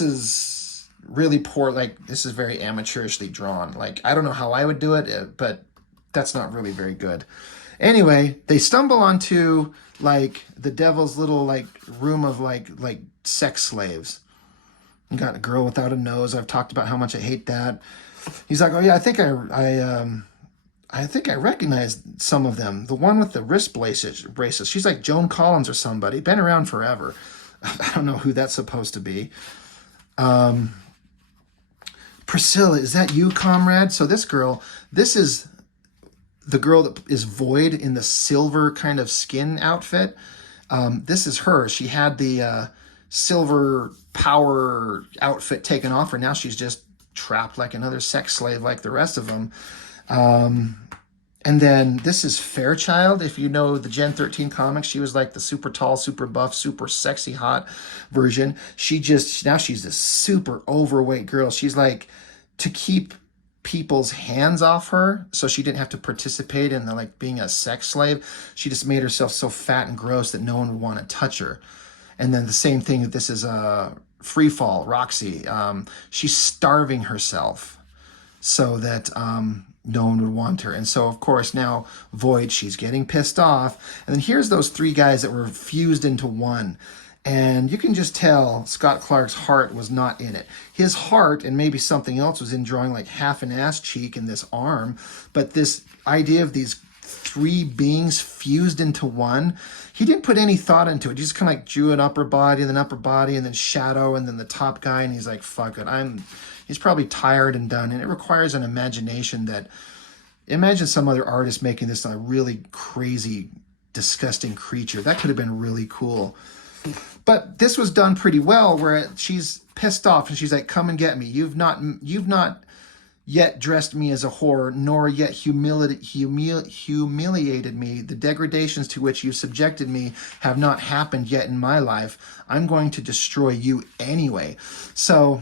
is really poor. Like, this is very amateurishly drawn. Like, I don't know how I would do it, but that's not really very good. Anyway, they stumble onto like the devil's little like room of like sex slaves. You got a girl without a nose. I've talked about how much I hate that. He's like, oh yeah, I think I recognize some of them. The one with the wrist braces. She's like Joan Collins or somebody. Been around forever. I don't know who that's supposed to be. Priscilla, is that you, comrade? So this is the girl that is Void in the silver kind of skin outfit. This is her. She had the silver power outfit taken off her. Now she's just trapped like another sex slave like the rest of them. And then this is Fairchild. If you know the Gen 13 comics, she was like the super tall, super buff, super sexy, hot version. Now she's this super overweight girl. She's like, to keep people's hands off her, so she didn't have to participate in the like being a sex slave. She just made herself so fat and gross that no one would want to touch her. And then the same thing, this is Free Fall, Roxy. She's starving herself so that no one would want her. And so, of course, now Void, she's getting pissed off. And then here's those 3 guys that were fused into one. And you can just tell Scott Clark's heart was not in it. His heart, and maybe something else, was in drawing like half an ass cheek and this arm. But this idea of these 3 beings fused into one. He didn't put any thought into it. He just kind of like drew an upper body, and then shadow, and then the top guy, and he's like, fuck it. He's probably tired and done, and it requires an imagination that, imagine some other artist making this a really crazy, disgusting creature. That could have been really cool. But this was done pretty well, where she's pissed off and she's like, come and get me. You've not yet dressed me as a whore, nor yet humiliated me. The degradations to which you subjected me have not happened yet in my life. I'm going to destroy you anyway. So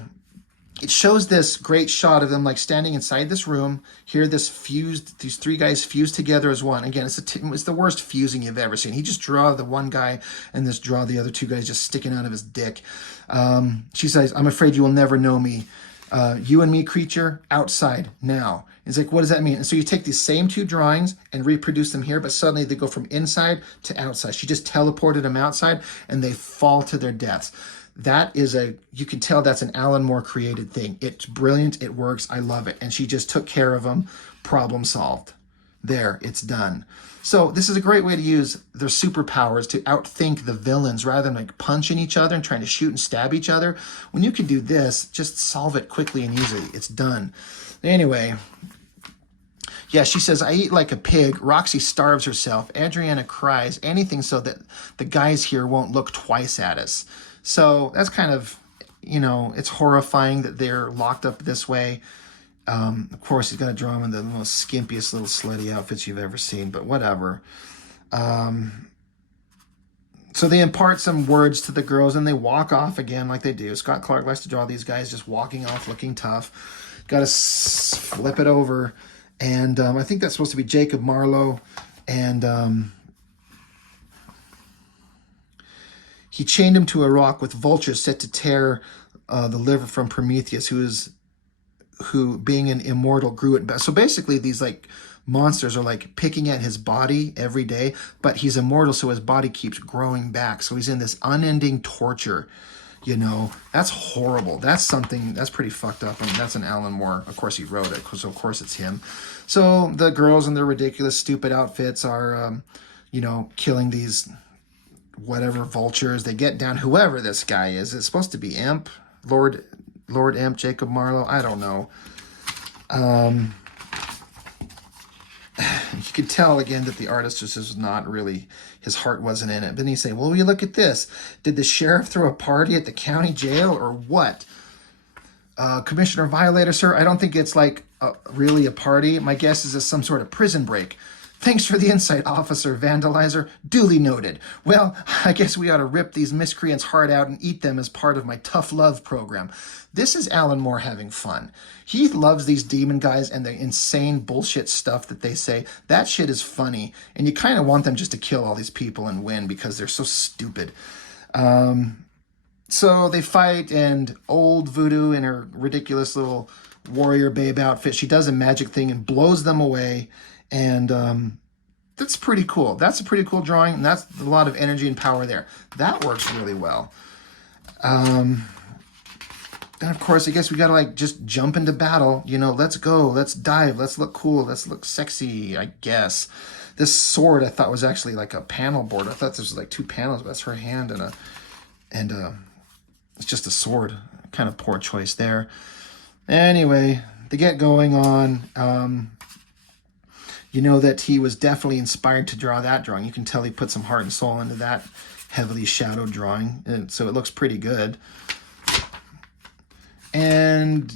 it shows this great shot of them like standing inside this room. Here, these 3 guys fused together as one. Again, it's the worst fusing you've ever seen. He just draw the one guy and draw the other 2 guys just sticking out of his dick. She says, I'm afraid you will never know me. You and me, creature, outside now. It's like, what does that mean? And so you take these same 2 drawings and reproduce them here, but suddenly they go from inside to outside. She just teleported them outside and they fall to their deaths. That is you can tell that's an Alan Moore created thing. It's brilliant. It works. I love it. And she just took care of them. Problem solved. There, it's done. So this is a great way to use their superpowers to outthink the villains rather than like punching each other and trying to shoot and stab each other. When you can do this, just solve it quickly and easily. It's done. Anyway, yeah, she says, I eat like a pig. Roxy starves herself. Adriana cries. Anything so that the guys here won't look twice at us. So that's kind of, it's horrifying that they're locked up this way. Of course, he's got to draw them in the most skimpiest little slutty outfits you've ever seen, but whatever. So they impart some words to the girls, and they walk off again like they do. Scott Clark likes to draw these guys just walking off looking tough. Got to flip it over. And I think that's supposed to be Jacob Marlowe. And he chained him to a rock with vultures set to tear the liver from Prometheus, who being an immortal grew it best. So basically these like monsters are like picking at his body every day, but he's immortal, so his body keeps growing back. So he's in this unending torture. That's horrible. That's something that's pretty fucked up. And that's an Alan Moore. Of course he wrote it, so of course it's him. So the girls in their ridiculous, stupid outfits are, killing these whatever vultures. They get down, whoever this guy is. It's supposed to be Imp, Lord Imp, Jacob Marlowe. I don't know. You can tell again that the artist just is not really, his heart wasn't in it. Then he say, well, will you look at this? Did the sheriff throw a party at the county jail or what? Commissioner Violator, sir, I don't think it's like really a party. My guess is it's some sort of prison break. Thanks for the insight, Officer Vandalizer. Duly noted. Well, I guess we ought to rip these miscreants' heart out and eat them as part of my tough love program. This is Alan Moore having fun. He loves these demon guys and the insane bullshit stuff that they say. That shit is funny. And you kind of want them just to kill all these people and win because they're so stupid. So they fight, and old Voodoo in her ridiculous little warrior babe outfit, she does a magic thing and blows them away. And that's pretty cool. That's a pretty cool drawing, and that's a lot of energy and power there. That works really well. And of course, I guess we gotta like just jump into battle. Let's go, let's dive, let's look cool, let's look sexy, I guess. This sword I thought was actually like a panel board. I thought this was like 2 panels, but that's her hand and it's just a sword. Kind of poor choice there. Anyway, they get going on. That he was definitely inspired to draw that drawing. You can tell he put some heart and soul into that heavily shadowed drawing. And so it looks pretty good. And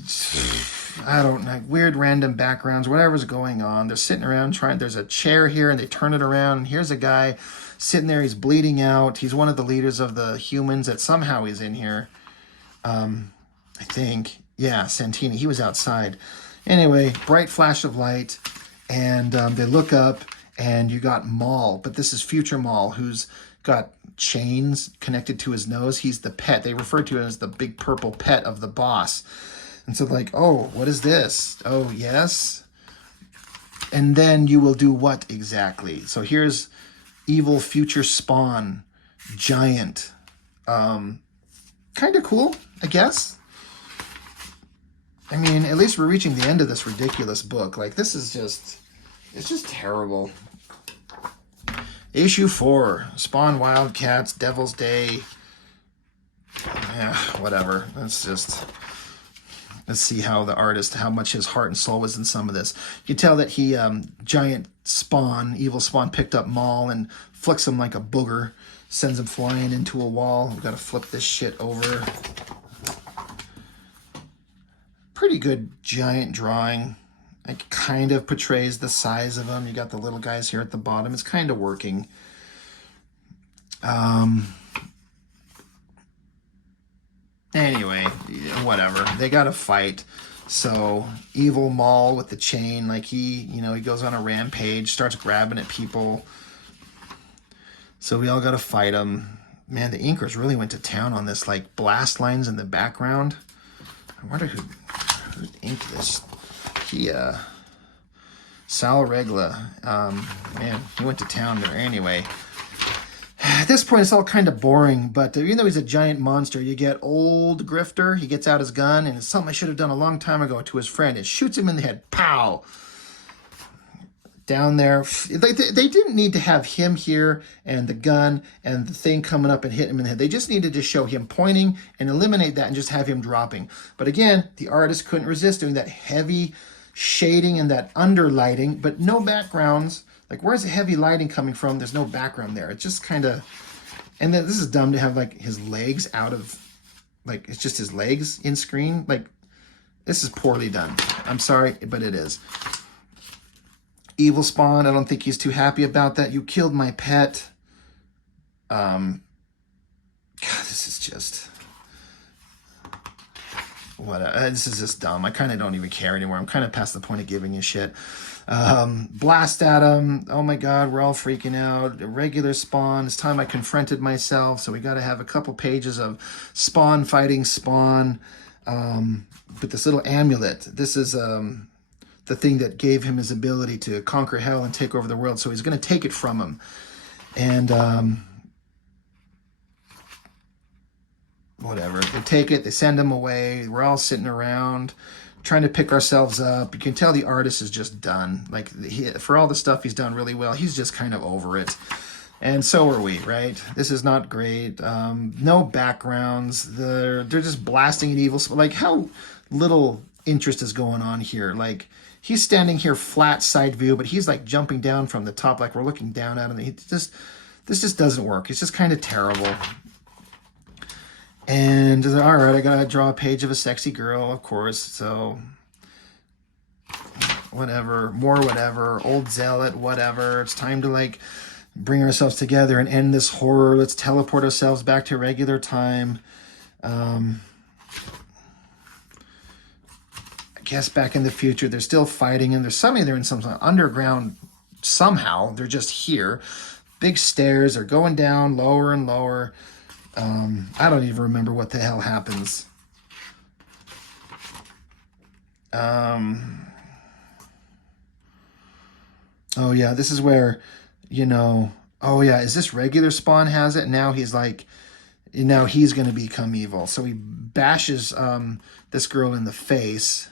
I don't know, weird random backgrounds, whatever's going on. They're sitting around there's a chair here and they turn it around. And here's a guy sitting there. He's bleeding out. He's one of the leaders of the humans that somehow is in here. I think. Yeah, Santini. He was outside. Anyway, bright flash of light. And they look up, and you got Maul, but this is future Maul, who's got chains connected to his nose. He's the pet. They refer to him as the big purple pet of the boss. And so like, oh, what is this? Oh, yes. And then you will do what exactly? So here's evil future spawn, giant. Kind of cool, I guess. I mean, at least we're reaching the end of this ridiculous book. Like, this is just, it's just terrible. Issue 4, Spawn Wildcats, Devil's Day. Yeah, whatever. Let's see how the artist, how much his heart and soul was in some of this. You can tell that he, giant Spawn, evil Spawn, picked up Maul and flicks him like a booger, sends him flying into a wall. We've got to flip this shit over. Pretty good giant drawing. It kind of portrays the size of them. You got the little guys here at the bottom. It's kind of working. Anyway, whatever. They got to fight. So evil Maul with the chain, like he goes on a rampage, starts grabbing at people. So we all got to fight him. Man, the inkers really went to town on this, like blast lines in the background. I wonder who inked this. Sal Regla, man, he went to town there. Anyway, at this point, it's all kind of boring, but even though he's a giant monster, you get old Grifter. He gets out his gun, and it's something I should have done a long time ago to his friend. It shoots him in the head. Pow! Down there. They didn't need to have him here and the gun and the thing coming up and hitting him in the head. They just needed to show him pointing and eliminate that and just have him dropping. But again, the artist couldn't resist doing that heavy shading and that underlighting, but no backgrounds. Like, where's the heavy lighting coming from? There's no background there. It's just kind of... And then this is dumb to have, like, his legs out of... Like, it's just his legs in screen. Like, this is poorly done. I'm sorry, but it is. Evil Spawn, I don't think he's too happy about that. You killed my pet. God, this is just... this is just dumb. I kind of don't even care anymore. I'm kind of past the point of giving a shit. Blast at him. Oh my God, we're all freaking out. Regular Spawn. It's time I confronted myself. So we got to have a couple pages of Spawn fighting Spawn. With this little amulet. This is the thing that gave him his ability to conquer hell and take over the world. So he's going to take it from him. And whatever. They take it. They send him away. We're all sitting around trying to pick ourselves up. You can tell the artist is just done. Like, for all the stuff he's done really well, he's just kind of over it. And so are we, right? This is not great. No backgrounds. They're just blasting an evil... Like, how little interest is going on here? Like, he's standing here flat side view, but he's like jumping down from the top, like we're looking down at him. This just doesn't work. It's just kind of terrible. And all right, I gotta draw a page of a sexy girl, of course. So whatever, more whatever, old Zealot, whatever. It's time to like bring ourselves together and end this horror. Let's teleport ourselves back to regular time. I guess back in the future, they're still fighting, and they're in some underground somehow. They're just here. Big stairs, they're going down lower and lower. I don't even remember what the hell happens. Oh yeah, this is where, oh yeah, is this regular Spawn has it? Now he's like, now he's going to become evil. So he bashes this girl in the face.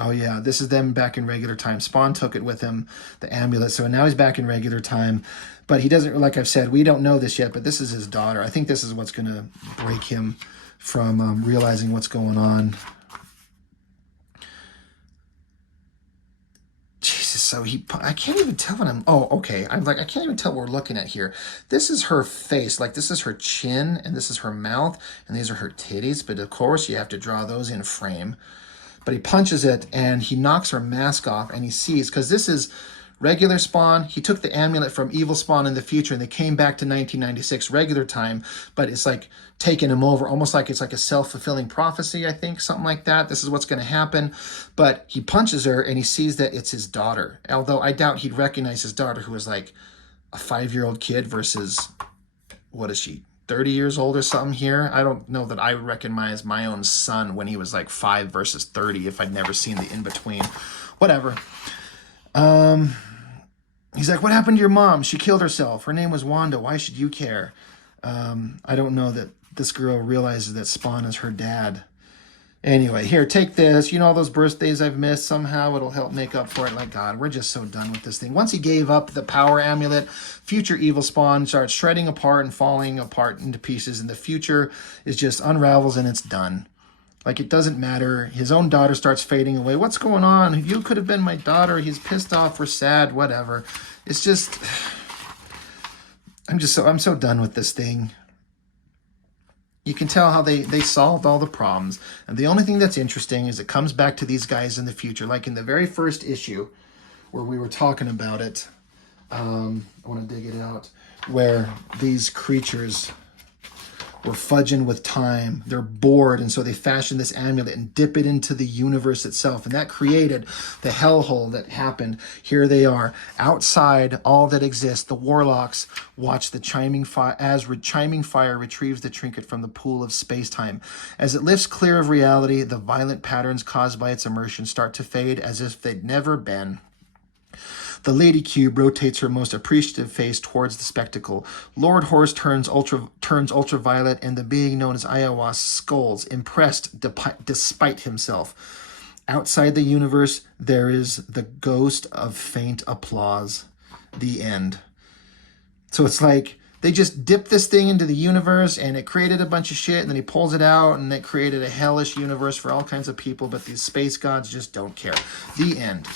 Oh yeah, this is them back in regular time. Spawn took it with him, the amulet. So now he's back in regular time. But he doesn't, like I've said, we don't know this yet, but this is his daughter. I think this is what's going to break him from realizing what's going on. Jesus, so I can't even tell what okay. I'm like, I can't even tell what we're looking at here. This is her face, like this is her chin, and this is her mouth, and these are her titties. But of course, you have to draw those in frame. But he punches it, and he knocks her mask off, and he sees, because this is regular Spawn. He took the amulet from evil Spawn in the future, and they came back to 1996 regular time, but it's like taking him over, almost like it's like a self-fulfilling prophecy, I think, something like that. This is what's going to happen. But he punches her, and he sees that it's his daughter, although I doubt he'd recognize his daughter, who is like a 5-year-old kid versus, what is she, 30 years old or something here. I don't know that I would recognize my own son when he was like 5 versus 30 if I'd never seen the in-between. Whatever. He's like, what happened to your mom? She killed herself. Her name was Wanda. Why should you care? I don't know that this girl realizes that Spawn is her dad. Anyway, here, take this. You know, all those birthdays I've missed, somehow it'll help make up for it. Like, God, we're just so done with this thing. Once he gave up the power amulet, future evil spawn starts shredding apart and falling apart into pieces, and the future is just unravels and it's done. Like, it doesn't matter. His own daughter starts fading away. What's going on? You could have been my daughter. He's pissed off. We're sad. Whatever. It's just... I'm so done with this thing. You can tell how they solved all the problems. And the only thing that's interesting is it comes back to these guys in the future. Like in the very first issue where we were talking about it. I want to dig it out. Where these creatures were fudging with time. They're bored, and so they fashion this amulet and dip it into the universe itself. And that created the hellhole that happened. Here they are, outside all that exists. The warlocks watch the chiming fire as chiming fire retrieves the trinket from the pool of space-time. As it lifts clear of reality, the violent patterns caused by its immersion start to fade as if they'd never been. The Lady Cube rotates her most appreciative face towards the spectacle. Lord Horse turns ultraviolet, and the being known as Iowa scolds, impressed despite himself. Outside the universe, there is the ghost of faint applause. The end. So it's like they just dipped this thing into the universe, and it created a bunch of shit, and then he pulls it out, and it created a hellish universe for all kinds of people, but these space gods just don't care. The end.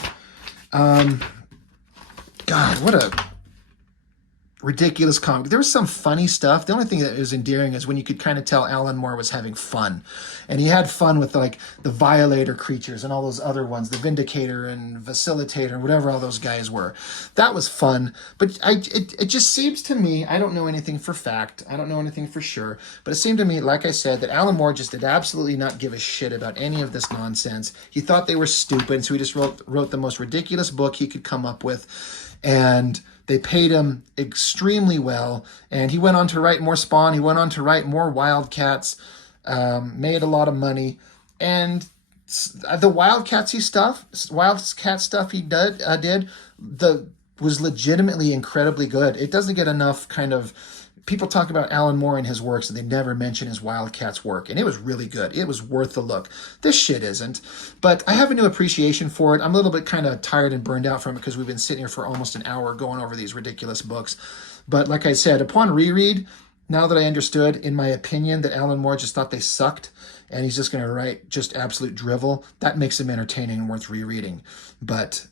God, what a ridiculous comic. There was some funny stuff. The only thing that was endearing is when you could kind of tell Alan Moore was having fun. And he had fun with like the Violator creatures and all those other ones, the Vindicator and Facilitator and whatever all those guys were. That was fun. But it just seems to me, I don't know anything for fact. I don't know anything for sure. But it seemed to me, like I said, that Alan Moore just did absolutely not give a shit about any of this nonsense. He thought they were stupid, so he just wrote the most ridiculous book he could come up with. And they paid him extremely well, and he went on to write more Spawn. He went on to write more Wildcats, made a lot of money, and the Wildcat stuff he did was legitimately incredibly good. It doesn't get enough kind of. People talk about Alan Moore and his works, and they never mention his Wildcats work, and it was really good. It was worth the look. This shit isn't, but I have a new appreciation for it. I'm a little bit kind of tired and burned out from it because we've been sitting here for almost an hour going over these ridiculous books. But like I said, upon reread, now that I understood, in my opinion, that Alan Moore just thought they sucked, and he's just going to write just absolute drivel, that makes him entertaining and worth rereading. But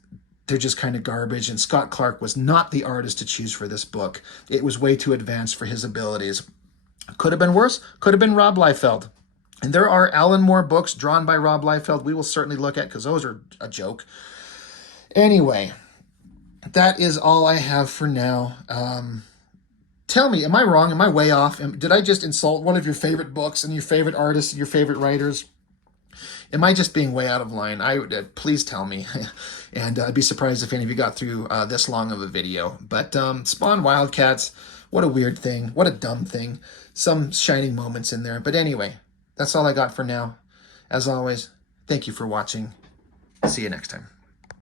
they're just kind of garbage, and Scott Clark was not the artist to choose for this book. It was way too advanced for his abilities. Could have been worse. Could have been Rob Liefeld. And there are Alan Moore books drawn by Rob Liefeld we will certainly look at because those are a joke. Anyway, that is all I have for now. Tell me, am I wrong? Am I way off? Did I just insult one of your favorite books and your favorite artists and your favorite writers? Am I just being way out of line? Please tell me. And I'd be surprised if any of you got through this long of a video. But Spawn Wildcats, what a weird thing. What a dumb thing. Some shining moments in there. But anyway, that's all I got for now. As always, thank you for watching. See you next time.